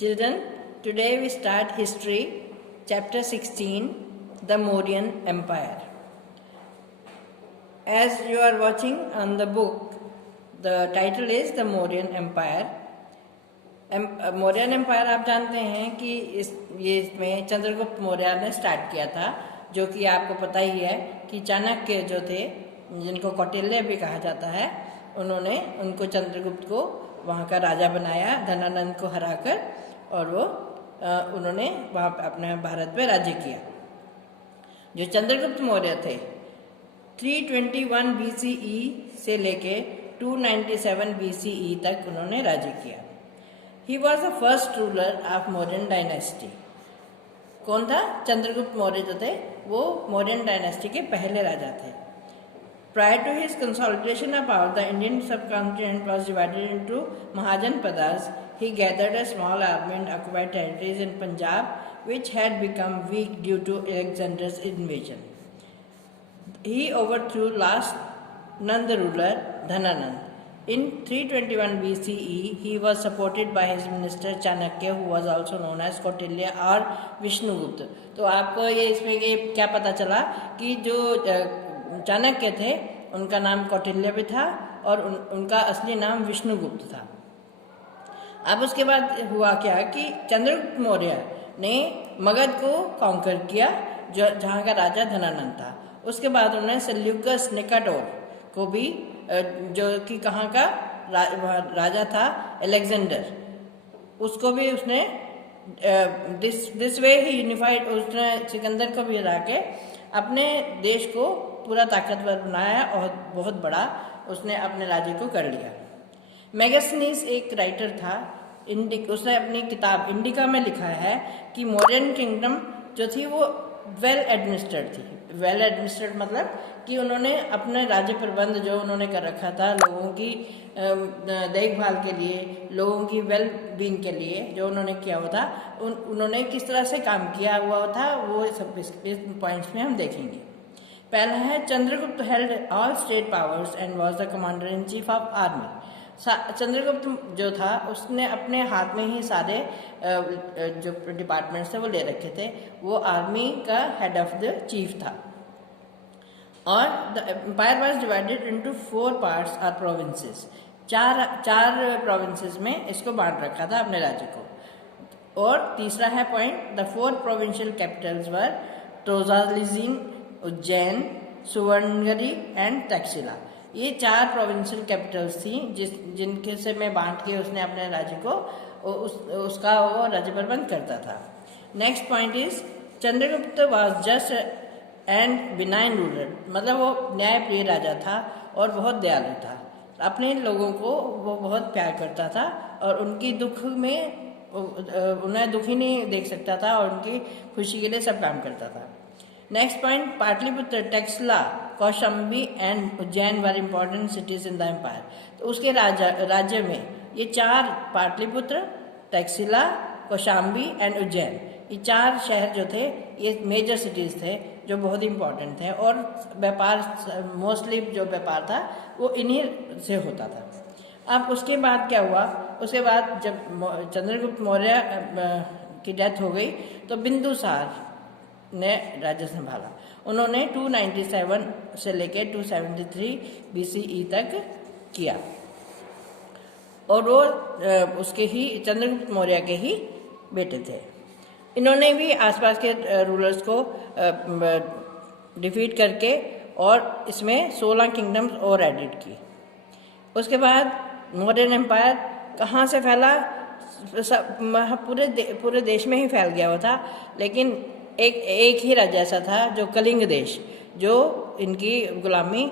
Children, today we start history, chapter 16, the Mauryan Empire. As you are watching on the book, the title is the Mauryan Empire. Mauryan empire आप जानते हैं कि इसमें चंद्रगुप्त मौर्य ने start किया था, जो कि आपको पता ही है कि चाणक्य जो थे, जिनको कौटिल्य भी कहा जाता है, उन्होंने उनको चंद्रगुप्त को वहाँ का राजा बनाया धनानंद को हराकर, और वो उन्होंने वहाँ अपने भारत पे राज्य किया। जो चंद्रगुप्त मौर्य थे 321 BCE से लेके 297 BCE तक उन्होंने राज्य किया। He was the first ruler of Mauryan dynasty. कौन था? चंद्रगुप्त मौर्य जो थे वो मौर्यन डायनेस्टी के पहले राजा थे। Prior to his consolidation of power, the Indian subcontinent was divided into Mahajanpadas. He gathered a small army and occupied territories in Punjab, which had become weak due to Alexander's invasion. He overthrew last Nanda ruler Dhananand. In 321 BCE, he was supported by his minister Chanakya, who was also known as Kautilya or Vishnugupta. तो आपको ये इसमें ये क्या पता चला कि जो चाणक्य थे उनका नाम कौटिल्य भी था और उनका असली नाम विष्णुगुप्त था। अब उसके बाद हुआ क्या कि चंद्रगुप्त मौर्य ने मगध को कॉन्कर किया, जो जहाँ का राजा धनानंद था। उसके बाद उन्होंने सेल्यूकस निकाटोर को भी, जो कि कहाँ का राजा था, अलेक्जेंडर, उसको भी उसने दिस वे ही यूनिफाइड, उसने सिकंदर को भी हरा के अपने देश को पूरा ताकतवर बनाया और बहुत बड़ा उसने अपने राज्य को कर लिया। मैगस्थनीज एक राइटर था, उसने अपनी किताब इंडिका में लिखा है कि मौर्यन किंगडम जो थी वो वेल एडमिनिस्ट्रेड थी। वेल एडमिनिस्ट्रेड मतलब कि उन्होंने अपने राज्य प्रबंध जो उन्होंने कर रखा था, लोगों की देखभाल के लिए, लोगों की वेल बीइंग के लिए जो उन्होंने किया हुआ था, उन्होंने किस तरह से काम किया हुआ था, वो सब इस पॉइंट्स में हम देखेंगे। पहला है Chandragupta held all state powers and was the commander in chief of army. Chandragupta जो था उसने अपने हाथ में ही सारे जो डिपार्टमेंट्स थे वो ले रखे थे, वो आर्मी का हेड ऑफ द चीफ था। और the empire was divided into 4 parts और प्रोविंसेस। चार प्रोविंसेस में इसको बांट रखा था अपने राज्य को। और तीसरा है point, the 4 provincial capitals were ट्रोजालिजिंग, उज्जैन, सुवर्णगिरी एंड तक्षशिला। ये 4 प्रोविंशियल कैपिटल्स थी जिनके से में बांट के उसने अपने राज्य को उसका वो राज्य प्रबंध करता था। Next point is Chandragupta was just and benign ruler, मतलब वो न्यायप्रिय राजा था और बहुत दयालु था। अपने लोगों को वो बहुत प्यार करता था और उनकी दुख में उन्हें दुखी नहीं देख सकता था और उनकी खुशी के लिए सब काम करता था। Next point, Pataliputra, Taxila, Kaushambi and Ujjain were important cities in the empire. तो उसके राज्य में ये 4 पाटलिपुत्र, टैक्सिला, कौशाम्बी एंड उज्जैन, ये 4 शहर जो थे ये मेजर सिटीज थे जो बहुत इंपॉर्टेंट थे, और व्यापार मोस्टली जो व्यापार था वो इन्हीं से होता था। अब उसके बाद क्या हुआ, उसके बाद जब चंद्रगुप्त मौर्य की डेथ हो गई तो बिंदुसार ने राज्य संभाला। उन्होंने 297 से लेकर 273 BCE तक किया, और वो उसके ही चंद्रगुप्त मौर्य के ही बेटे थे। इन्होंने भी आसपास के रूलर्स को डिफीट करके और इसमें 16 किंगडम्स और एडिड की। उसके बाद मौर्यन एम्पायर कहाँ से फैला? पूरे देश में ही फैल गया हुआ था, लेकिन एक ही राज्य ऐसा था जो कलिंग देश, जो इनकी गुलामी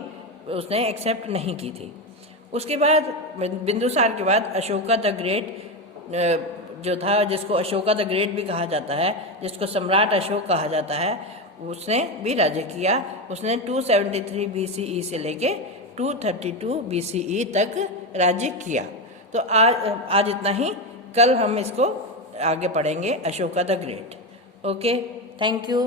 उसने एक्सेप्ट नहीं की थी। उसके बाद बिंदुसार के बाद अशोका द ग्रेट जो था, जिसको अशोका द ग्रेट भी कहा जाता है, जिसको सम्राट अशोक कहा जाता है, उसने भी राज्य किया। उसने 273 BCE से लेके 232 BCE तक राज्य किया। तो आज इतना ही, कल हम इसको आगे पढ़ेंगे, Ashoka the great. Okay, thank you.